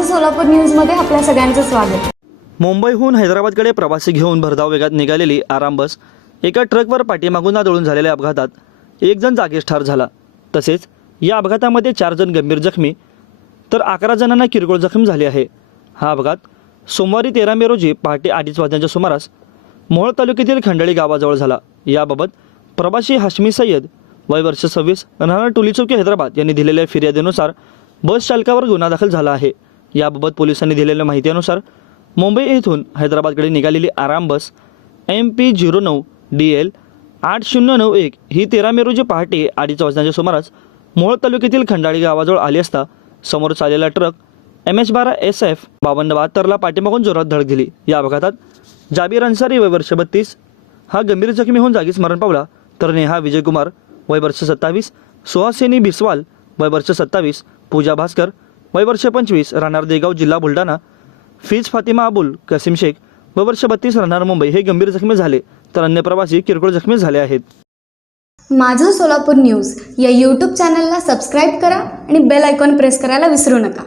माझं सोलापूर न्यूजमध्ये आपल्या सगळ्यांचं स्वागत। मुंबईहून हैदराबादकडे प्रवासी घेऊन भरधाव वेगात निघालेली आराम बस एका ट्रकवर पाठीमागून आदळून झालेल्या अपघातात एक जण जागीच ठार झाला। तसेच या अपघातामध्ये 4 जण गंभीर जखमी तर 11 जणांना किरकोळ जखम झाली आहे। हा अपघात सोमवारी 13 मे रोजी पहाटे 2:30 वाजण्याच्या सुमारास मोहोळ तालुक्यातील खंडाळी गावाजवळ झाला। याबाबत प्रवासी हाशमी सय्यद वय वर्ष 26 राहणार टोली चौकी हैदराबाद यांनी दिलेल्या फिर्यादीनुसार बस चालकावर गुन्हा दाखल झाला आहे। याबाबत पोलिसांनी दिलेल्या माहितीनुसार मुंबई येथून हैदराबादकडे निघालेली आराम बस MP09 DL 8091 ही 13 मे रोजी पहाटे 2:30 वाजण्याच्या सुमारास मोहोळ तालुक्यातील खंडाळी गावाजवळ आली असता समोर चाललेला ट्रक MS12 SF 5272ला पाठीमागून जोरात धडक दिली। या अपघातात जाबीर अन्सारी वय वर्ष 32 हा गंभीर जखमी होऊन जागीच मरण पावला, तर नेहा विजय कुमार वय वर्ष 27, सुहासिनी बिस्वाल वय वर्ष 27, पूजा भास्कर वय वर्ष 25 राहणार देगाव जिल्हा बुलढाणा, फीज फातिमा अबुल कसीम शेख वय वर्ष 32 राहणार मुंबई हे गंभीर जखमी झाले, तर अन्य प्रवासी किरकोळ जखमी झाले आहेत। माझं सोलापूर न्यूज या YouTube चॅनलला सबस्क्राईब करा आणि बेल आयकॉन प्रेस करायला विसरू नका।